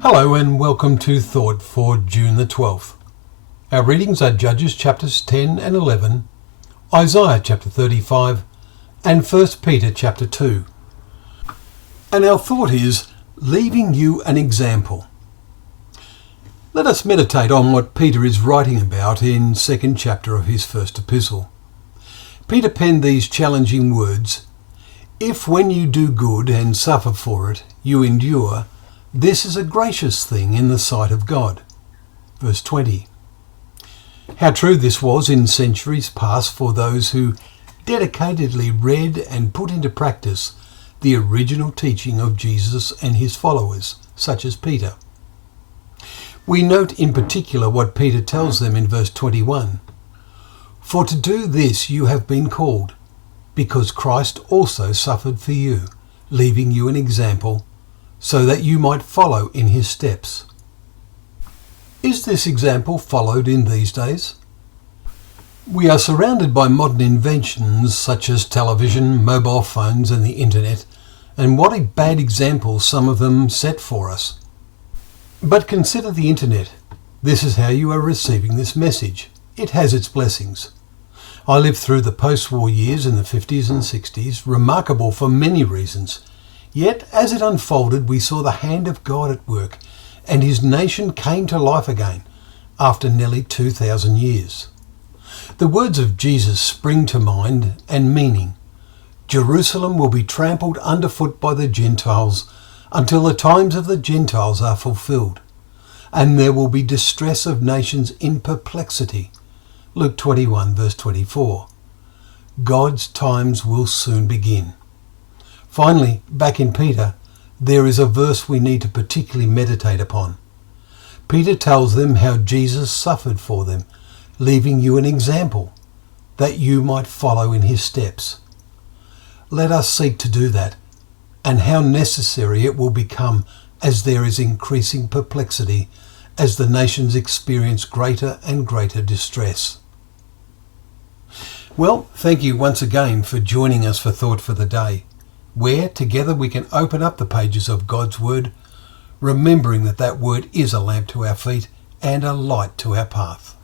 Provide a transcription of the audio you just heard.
Hello and welcome to Thought for June the 12th. Our readings are Judges chapters 10 and 11, Isaiah chapter 35 and 1Peter chapter 2. And our thought is, leaving you an example. Let us meditate on what Peter is writing about in second chapter of his first epistle. Peter penned these challenging words, "If when you do good and suffer for it, you endure, this is a gracious thing in the sight of God." Verse 20. How true this was in centuries past for those who dedicatedly read and put into practice the original teaching of Jesus and his followers, such as Peter. We note in particular what Peter tells them in verse 21. "For to do this you have been called, because Christ also suffered for you, leaving you an example, so that you might follow in his steps." Is this example followed in these days? We are surrounded by modern inventions such as television, mobile phones and the internet, and what a bad example some of them set for us. But consider the internet. This is how you are receiving this message. It has its blessings. I lived through the post-war years in the 50s and 60s, remarkable for many reasons. Yet, as it unfolded, we saw the hand of God at work, and his nation came to life again after nearly 2,000 years. The words of Jesus spring to mind and meaning. Jerusalem will be trampled underfoot by the Gentiles until the times of the Gentiles are fulfilled, and there will be distress of nations in perplexity. Luke 21 verse 24. God's times will soon begin. Finally, back in Peter, there is a verse we need to particularly meditate upon. Peter tells them how Jesus suffered for them, leaving you an example, that you might follow in his steps. Let us seek to do that, and how necessary it will become as there is increasing perplexity as the nations experience greater and greater distress. Well, thank you once again for joining us for Thought for the Day, where together we can open up the pages of God's Word, remembering that that Word is a lamp to our feet and a light to our path.